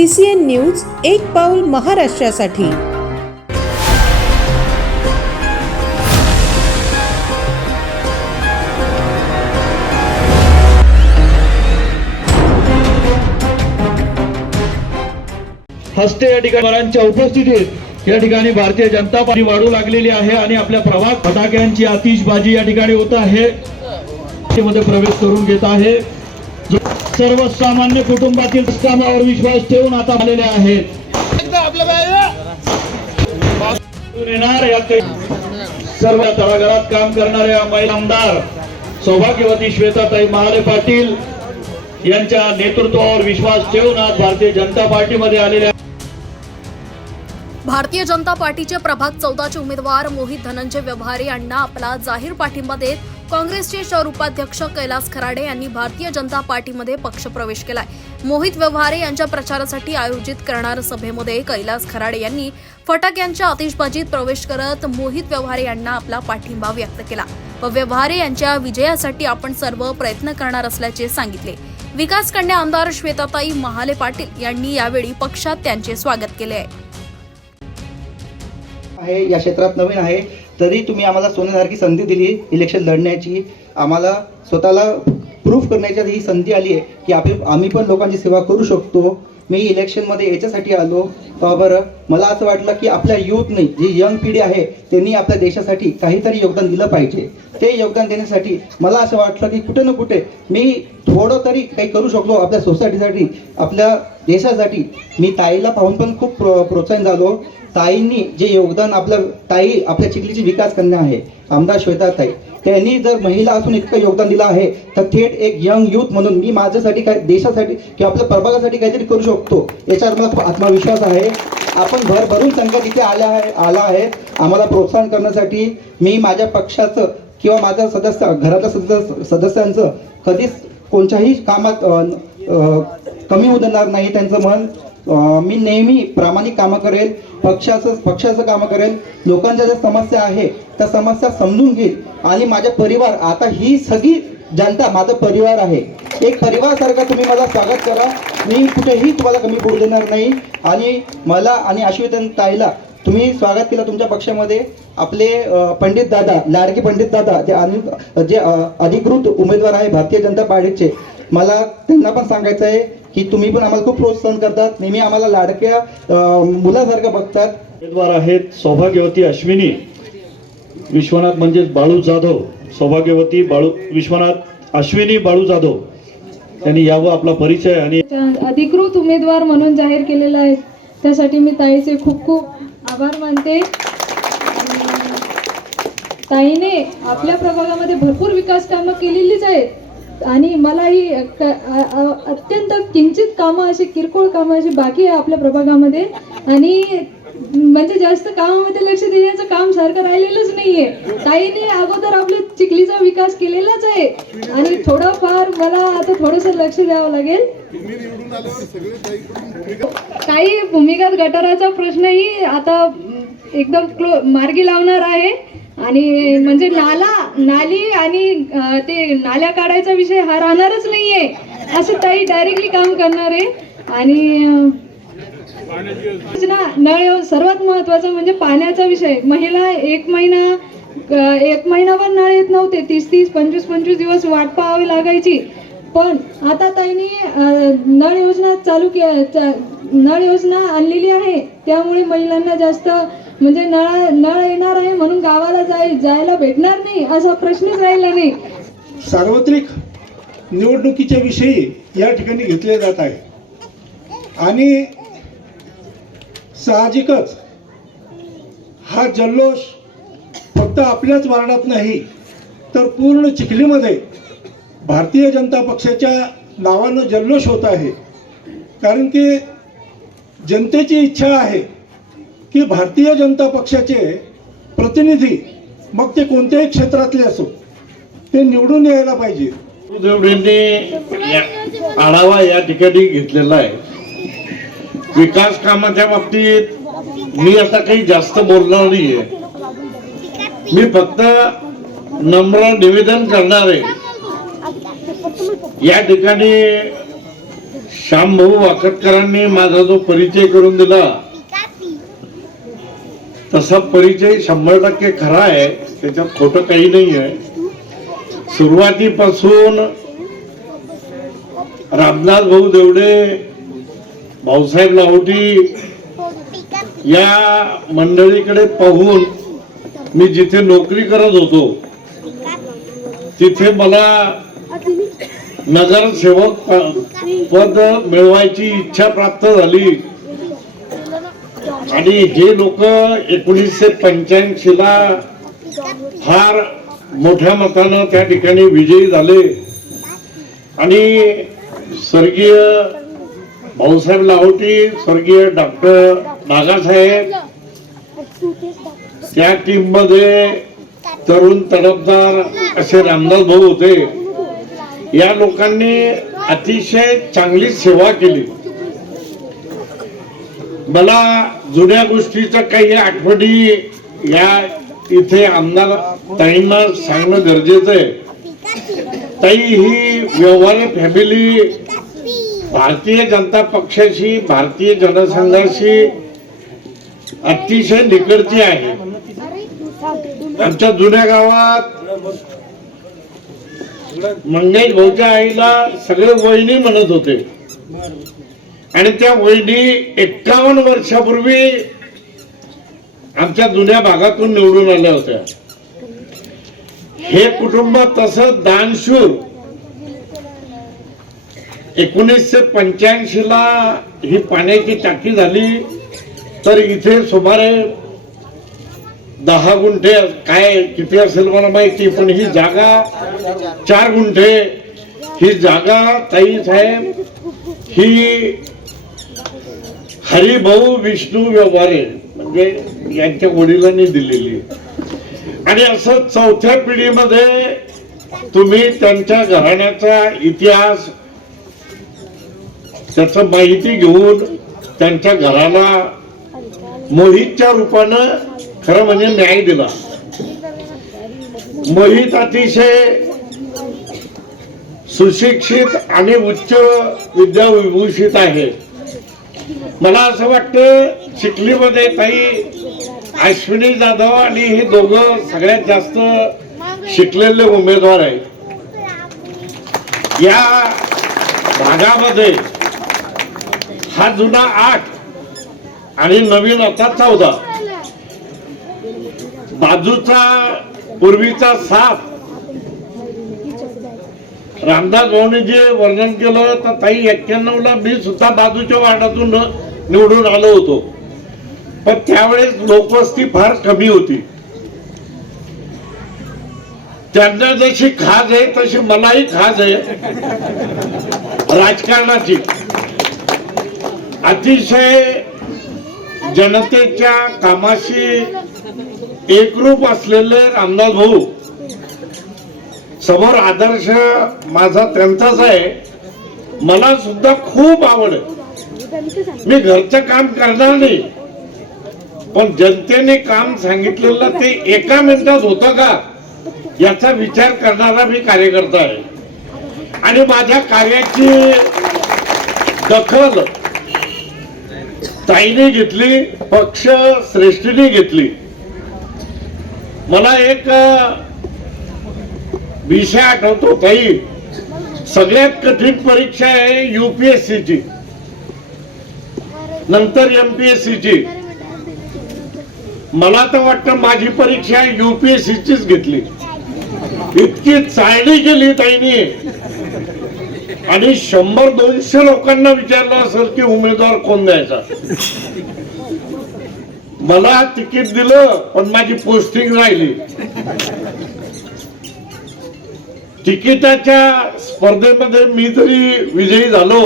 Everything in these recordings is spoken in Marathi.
सी सी एन न्यूज एक पाऊल महाराष्ट्रासाठी. हस्ते या ठिकाणी उपस्थितीत या ठिकाणी भारतीय जनता पार्टी वाढू लागलेली आहे आणि आपल्या प्रवास फटाक्यांची आतिषबाजी या ठिकाणी होत आहे. मध्ये प्रवेश करून घेत आहे. सर्वसामान्य कुटुंबातील कामावर विश्वास ठेवून आता आलेले आहेत. सर्व तळागाळात काम करणाऱ्या महिला आमदार सौभाग्यवती श्वेताताई महाले पाटील यांच्या नेतृत्वावर विश्वास ठेवून आज भारतीय जनता पार्टीमध्ये आलेल्या भारतीय जनता पार्टीचे प्रभाग चौदाचे उमेदवार मोहित धनंजय व्यवहारे यांना आपला जाहीर पाठिंबा देत काँग्रेसचे शहर उपाध्यक्ष कैलास खराडे यांनी भारतीय जनता पार्टीमध्ये पक्षप्रवेश केलाय. मोहित व्यवहारे यांच्या प्रचारासाठी आयोजित करणार सभेमध्ये कैलास खराडे यांनी फटाक्यांच्या आतिषबाजीत प्रवेश करत मोहित व्यवहारे यांना आपला पाठिंबा व्यक्त केला. व व्यवहारे यांच्या विजयासाठी आपण सर्व प्रयत्न करणार असल्याचे सांगितले. विकास कन्या आमदार श्वेताताई महाले पाटील यांनी यावेळी पक्षात त्यांचे स्वागत केले आहे या क्षेत्रात नवीन आहे. तरी तुम्ही आम्हाला सोन्यासारखी संधी दिली इलेक्शन लढण्याची. आम्हाला स्वतःला प्रूफ करण्याची ही संधी आली आहे की आम्ही आम्ही पण लोकांची सेवा करू शकतो. मी इलेक्शनमध्ये याच्यासाठी आलो. का बरं मला असं वाटलं की आपल्या यूथने जी यंग पिढी आहे त्यांनी आपल्या देशासाठी काहीतरी योगदान दिलं पाहिजे. ते योगदान देण्यासाठी मला असं वाटलं की कुठे ना कुठे मी थोडं तरी काही करू शकलो आपल्या सोसायटीसाठी आपल्या देशासाठी. मी ताईला पाहून पण खूप प्रो प्रोत्साहन झालो. ताईंनी जे योगदान आपल्या ताई आपल्या चिखलीची विकास कन्या आहे आमदार श्वेता ताई त्यांनी जर महिला असून इतकं योगदान दिलं आहे तर थेट एक यंग युथ म्हणून मी माझ्यासाठी काय देशासाठी किंवा आपल्या प्रभागासाठी काहीतरी करू शकतो. याच्यावर मला खूप आत्मविश्वास आहे. आपण भरभरून संघ तिथे आल्या आहे आला आहे. आम्हाला प्रोत्साहन करण्यासाठी मी माझ्या पक्षाचं किंवा माझ्या सदस्य घरातल्या सदस्य सदस्यांचं कधीच कोणत्याही कामात कमी होऊ नाही त्यांचं मन. मी नेहमी प्रामाणिक कामं करेल पक्षाचं पक्षाचं कामं करेल. लोकांच्या ज्या समस्या आहे त्या समस्या समजून घेईल. आणि माझा परिवार आता ही सगळी जनता माझा परिवार आहे. एक परिवारासारखा तुम्ही मला स्वागत करा. मी कुठेही तुम्हाला कमी पडू देणार नाही. आणि मला आणि अश्वितन ताईला तुम्ही स्वागत केलं तुमच्या पक्षामध्ये. आपले पंडित दादा लाडके पंडित दादा जे आणि जे अधिकृत उमेदवार आहे भारतीय जनता पार्टीचे मला त्यांना पण सांगायचं आहे की तुम्ही पण आम्हाला खूप प्रोत्साहन करतात. नेहमी आम्हाला लाडक्या मुलासारखं बघतात. उमेदवार आहेत सौभाग्यवती अश्विनी विश्वनाथ म्हणजेच बाळू जाधव सौभाग्यवती बाळू विश्वनाथ अश्विनी बाळू जाधव. त्यांनी यावं आपला परिचय आणि अधिकृत उमेदवार म्हणून जाहीर केलेला आहे. त्यासाठी मी ताईचे खूप खूप आभार मानते. ताईने आपल्या प्रभागामध्ये भरपूर विकास कामं केलेलीच आहेत. आणि मलाही अत्यंत किंचित कामं अशी किरकोळ कामं अशी बाकी आहे आपल्या प्रभागामध्ये. आणि म्हणजे जास्त कामामध्ये लक्ष देण्याचं काम सारखं राहिलेलंच नाहीये. ताईने अगोदर आपल्या चिखलीचा विकास केलेलाच आहे. आणि थोडंफार मला आता थोडंसं लक्ष द्यावं लागेल. काही भूमिगत गटाराचा प्रश्नही आता एकदम क्लो मार्गी लावणार आहे. आणि म्हणजे नाला नाली आणि ते नाल्या काढायचा विषय हा राहणारच नाहीये. असं ताई डायरेक्टली काम करणार आहे. आणि योजना नळ हो, सर्वात महत्त्वाचा म्हणजे पाण्याचा विषय. महिला एक महिना एक महिनाभर नळ येत नव्हते. तीस तीस पंचवीस पंचवीस दिवस वाट पाहावी लागायची. पण आता ताईंनी नळ योजना चालू के नळ योजना आणलेली आहे. त्यामुळे महिलांना जास्त म्हणजे नळ नळ येणार आहे म्हणून गावाला जाय जायला भेटणार नाही असा प्रश्नच राहिला नाही. सार्वत्रिक निवडणुकीच्या विषयी या ठिकाणी घेतले जात आहे. आणि साहजिकच. हा जल्लोष फक्त आपल्याच वार्डात नाही तर पूर्ण चिखलीमध्ये भारतीय जनता पक्षाच्या नावानं जल्लोष होत आहे. कारण की जनतेची इच्छा आहे की भारतीय जनता पक्षाचे प्रतिनिधी मग ते कोणत्याही क्षेत्रातले असो ते निवडून यायला पाहिजे. या- आढावा या ठिकाणी घेतलेला आहे. विकास कामाच्या बाबतीत मी आता काही जास्त बोलणार नाहीये. मी फक्त नम्र निवेदन करणार. आहे या ठिकाणी श्यामभाऊ वाकटकरांनी माझा जो परिचय करून दिला तसा परिचय शंभर टक्के खरा आहे. त्याच्यात खोटं काही नाही आहे सुरुवातीपासून रामदास भाऊ देवडे भाऊसाहेब लाहोटी या मंडळीकडे पाहून मी जिथे नोकरी करत होतो तिथे मला नगरसेवक प- पद मिळवायची इच्छा प्राप्त झाली. आणि हे लोक एकोणीसशे पंच्याऐंशी ला फार मोठ्या मतानं त्या ठिकाणी विजयी झाले. आणि स्वर्गीय भाऊसाहेब लाहोटी स्वर्गीय डॉक्टर नागासाहेब. त्या टीममध्ये तरुण तडफदार असे रामदास भाऊ होते. या लोकांनी अतिशय चांगली सेवा केली. मला जुन्या गोष्टीच्या काही आठवणी या इथे आमदार ताईंना सांगणं गरजेचं आहे. ताई ही व्यवहार फॅमिली भारतीय जनता पक्षाशी भारतीय जनसंघाशी अतिशय निकटची आहे. आमच्या जुन्या गावात मंगेश भाऊच्या आईला सगळे वहिनी म्हणत होते. आणि त्या वहिनी एक्कावन्न वर्षापूर्वी आमच्या जुन्या भागातून निवडून आल्या होत्या. हे कुटुंब तसं दानशूर एकोणीसशे पंच्याऐंशीला ही पाण्याची टाकी झाली तर इथे सुमारे दहा गुंठे काय किती असेल मला माहिती पण ही जागा चार गुंठे. ही जागा ताई साहेब ही हरिभाऊ विष्णू व्यवहारे म्हणजे यांच्या वडिलांनी दिलेली. आणि असं चौथ्या पिढीमध्ये तुम्ही त्यांच्या घराण्याचा इतिहास त्याच माहिती घेऊन त्यांच्या घराला मोहितच्या रूपानं खरं म्हणजे न्याय दिला. मोहित अतिशय सुशिक्षित आणि उच्च विद्या विभूषित आहे. मला असं वाटतं चिखलीमध्ये ताई अश्विनी जाधव आणि हे दोघं सगळ्यात जास्त शिकलेले उमेदवार आहेत. या भागामध्ये हा जुना आठ आणि नवीन आता चौदा. बाजूचा पूर्वीचा सात. रामदास भाऊने जे वर्णन केलं तर ताई एक्क्याण्णव ला मी सुद्धा बाजूच्या वार्डातून निवडून आलो होतो. पण त्यावेळेस लोकवस्ती फार कमी होती. त्यांना जशी खाज आहे तशी मलाही खाज आहे. राजकारणाची. अतिशय जनतेच्या कामाशी एकरूप असलेले रामदास भाऊ. समोर आदर्श माझा त्यांचाच आहे. मला सुद्धा खूप आवड मी घरचं काम करणार नाही. पण जनतेने काम सांगितलेलं ते एका मिनिटात होतं का? याचा विचार करणारा मी कार्यकर्ता आहे. आणि माझ्या कार्याची दखल ताईने घेतली पक्ष श्रेष्ठीने घेतली. मला एक विषय आठवतो ताई सगळ्यात कठीण परीक्षा आहे युपीएससीची नंतर एमपीएससीची मला तर वाटतं माझी परीक्षा युपीएससीचीच घेतली. इतकी चाळणी केली ताईने. आणि शंभर दोनशे लोकांना विचारलं असेल की उमेदवार कोण द्यायचा? मला तिकीट दिलं पण माझी पोस्टिंग राहिली. तिकिटाच्या स्पर्धेमध्ये मी जरी विजयी झालो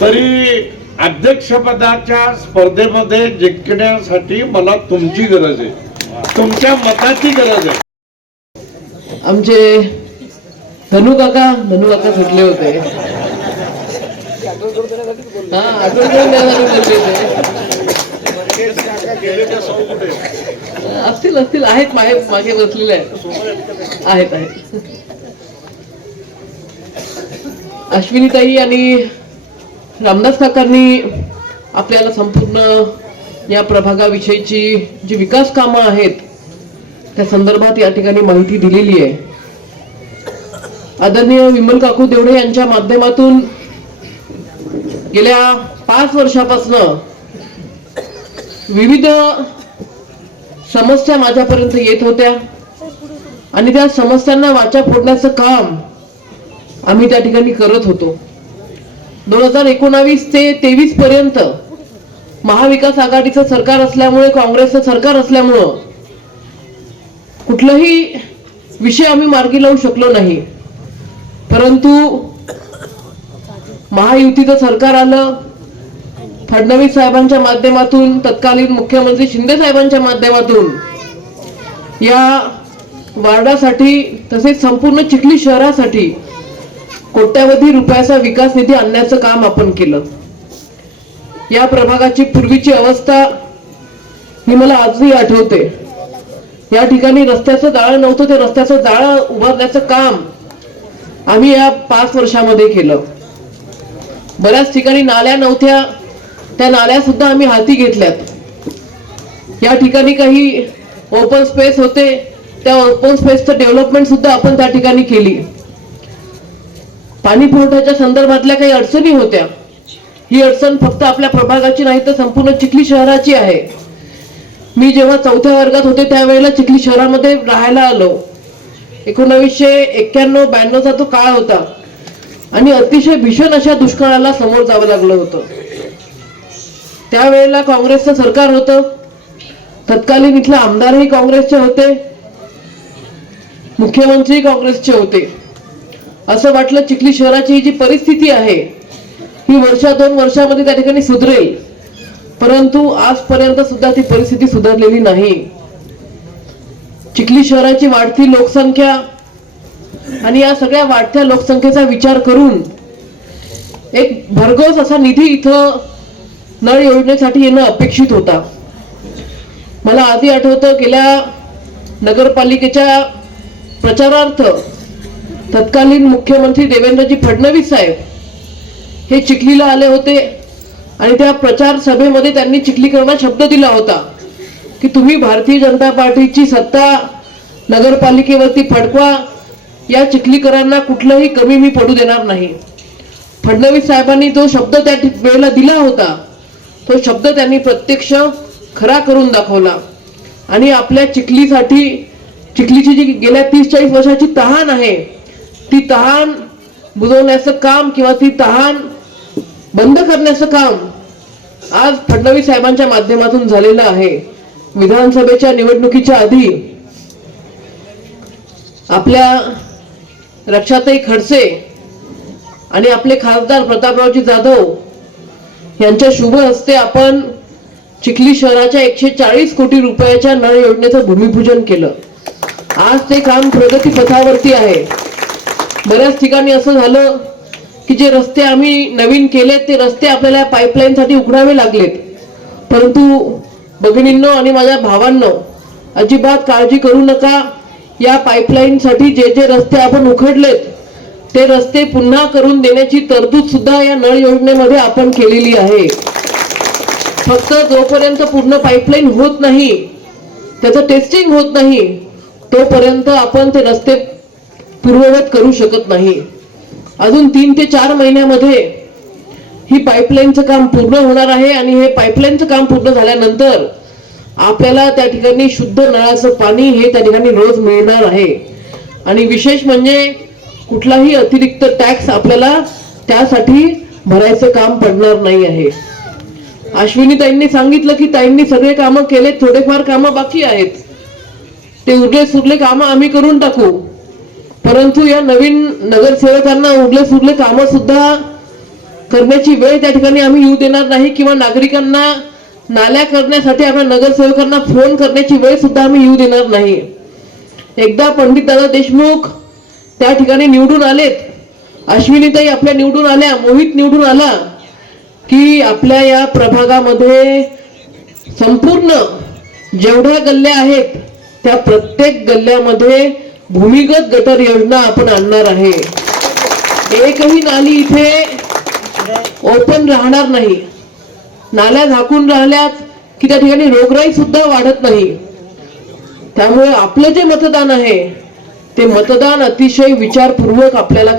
तरी अध्यक्षपदाच्या स्पर्धेमध्ये जिंकण्यासाठी मला तुमची गरज आहे. तुमच्या मताची गरज आहे. आमचे धनु काका धनु काका सुटले होते. हा आठवण करून द्यायला बोलले असतील असतील आहेत मागे मागे बसलेले आहेत. आहेत आहेत. अश्विनीताई आणि रामदास काकांनी आपल्याला संपूर्ण या प्रभागाविषयीची जी विकास कामं आहेत त्या संदर्भात या ठिकाणी माहिती दिलेली आहे. आदरणीय विमल काकू देवडे यांच्या माध्यमातून गेल्या पाच वर्षापासून विविध समस्या माझ्यापर्यंत येत होत्या. आणि त्या समस्यांना वाचा फोडण्याचं काम आम्ही त्या ठिकाणी करत होतो. दोन हजार एकोणावीस ते तेवीस पर्यंत महाविकास आघाडीचं सरकार असल्यामुळे काँग्रेसचं सरकार असल्यामुळं कुठलाही विषय आम्ही मार्गी लावू शकलो नाही. परंतु महायुतीचं सरकार आलं. फडणवीस साहेबांच्या माध्यमातून तत्कालीन मुख्यमंत्री शिंदे साहेबांच्या माध्यमातून या वार्डासाठी तसेच संपूर्ण चिखली शहरासाठी कोट्यावधी रुपयाचा विकास निधी आणण्याचं काम आपण केलं. या प्रभागाची पूर्वीची अवस्था ही मला आजही आठवते. या ठिकाणी रस्त्याचं जाळं नव्हतं ते रस्त्याचं जाळं उभारण्याचं काम आम्ही या पाच वर्षामध्ये केलं. बऱ्याच ठिकाणी नाल्या नव्हत्या. त्या नाल्या सुद्धा आम्ही हाती घेतल्यात. या ठिकाणी काही ओपन स्पेस होते. त्या ओपन स्पेसचं डेव्हलपमेंट सुद्धा आपण त्या ठिकाणी केली. पाणी पुरवठ्याच्या संदर्भातल्या काही अडचणी होत्या. ही अडचण फक्त आपल्या प्रभागाची नाही तर संपूर्ण चिखली शहराची आहे. मी जेव्हा चौथ्या वर्गात होते त्यावेळेला चिखली शहरामध्ये राहायला आलो. एकोणावीसशे एक्क्याण्णव ब्याण्णवचा तो काळ होता. आणि अतिशय भीषण अशा दुष्काळाला समोर जावं लागलं होतं. त्यावेळेला काँग्रेसचं सरकार होतं. तत्कालीन इथले आमदारही काँग्रेसचे होते. मुख्यमंत्री काँग्रेसचे होते. असं वाटलं चिखली शहराची ही जी परिस्थिती आहे ही वर्षा दोन वर्षामध्ये त्या ठिकाणी सुधरेल. परंतु आजपर्यंत सुद्धा ती परिस्थिती सुधारलेली नाही. चिखली शहराची वाढती लोकसंख्या आणि या सगळ्या वाढत्या लोकसंख्येचा विचार करून एक भरघोस असा निधी इथं नळ योजनेसाठी येणं अपेक्षित होता. मला आधी आठवतं गेल्या नगरपालिकेच्या प्रचारार्थ तत्कालीन मुख्यमंत्री देवेंद्रजी फडणवीस साहेब हे चिखलीला आले होते आणि त्या प्रचार सभेमध्ये त्यांनी चिखलीकरांना शब्द दिला होता. की तुम्ही भारतीय जनता पार्टीची सत्ता नगरपालिकेवरती फडकवा. या चिखलीकरांना कुठलंही कमी मी पडू देणार नाही. फडणवीस साहेबांनी जो शब्द त्या वेळेला दिला होता तो शब्द त्यांनी प्रत्यक्ष खरा करून दाखवला. आणि आपल्या चिखलीसाठी चिखलीची जी गेल्या तीस चाळीस वर्षाची तहान आहे ती तहान बुजवण्याचं काम किंवा ती तहान बंद करण्याचं काम आज फडणवीस साहेबांच्या माध्यमातून झालेलं आहे. विधानसभेच्या निवडणुकीच्या आधी आपल्या रक्षाताई खडसे आणि आपले खासदार प्रतापरावजी जाधव यांच्या शुभ हस्ते आपण चिखली शहराच्या एकशे चाळीस कोटी रुपयाच्या नळ योजनेचं भूमिपूजन केलं. आज ते काम प्रगती पथावरती आहे. बऱ्याच ठिकाणी असं झालं की जे रस्ते आम्ही नवीन केलेत ते रस्ते आपल्याला पाईपलाईन साठी उघडावे लागलेत. परंतु भगिनींनो आणि माझ्या भावांनो अजिबात काळजी करू नका. या पाईपलाईनसाठी जे जे रस्ते आपण उखडलेत ते रस्ते पुन्हा करून देण्याची तरतूद सुद्धा या नळ योजनेमध्ये आपण केलेली आहे. फक्त जोपर्यंत पूर्ण पाईपलाईन होत नाही त्याचं टेस्टिंग होत नाही तोपर्यंत आपण ते रस्ते पूर्ववत करू शकत नाही. अजून तीन ते चार महिन्यामध्ये ही पाईपलाईनचं काम पूर्ण होणार आहे आणि हे पाईपलाईनचं काम पूर्ण झाल्यानंतर आपल्याला त्या ठिकाणी शुद्ध नळाचं पाणी हे त्या ठिकाणी रोज मिळणार आहे. आणि विशेष म्हणजे कुठलाही अतिरिक्त टॅक्स आपल्याला त्यासाठी भरायचं काम पडणार नाही आहे. अश्विनी ताईंनी सांगितलं की ताईंनी सगळे कामं केले थोडेफार कामं बाकी आहेत. ते उरले सुरले कामं आम्ही करून टाकू. परंतु या नवीन नगरसेवकांना उरले सुरले कामं सुद्धा करण्याची वेळ त्या ठिकाणी आम्ही येऊ देणार नाही किंवा नागरिकांना नाल्या करण्यासाठी आपल्या नगरसेवकांना फोन करण्याची वेळ सुद्धा आम्ही येऊ देणार नाही. एकदा पंडित दादा देशमुख त्या ठिकाणी निवडून आलेत. अश्विनीताई आपल्या निवडून आल्या मोहित निवडून आला की आपल्या या प्रभागामध्ये संपूर्ण जेवढ्या गल्ल्या आहेत त्या प्रत्येक गल्ल्यामध्ये भूमिगत गटर योजना आपण आणणार आहे. एकही नाली इथे ओपन राहणार नाही. नाल्या झाकून राहिल्यात की त्या ठिकाणी रोगराई सुद्धा वाढत नाही. त्यामुळे आपलं जे मतदान आहे ते मतदान अतिशय विचारपूर्वक आपल्याला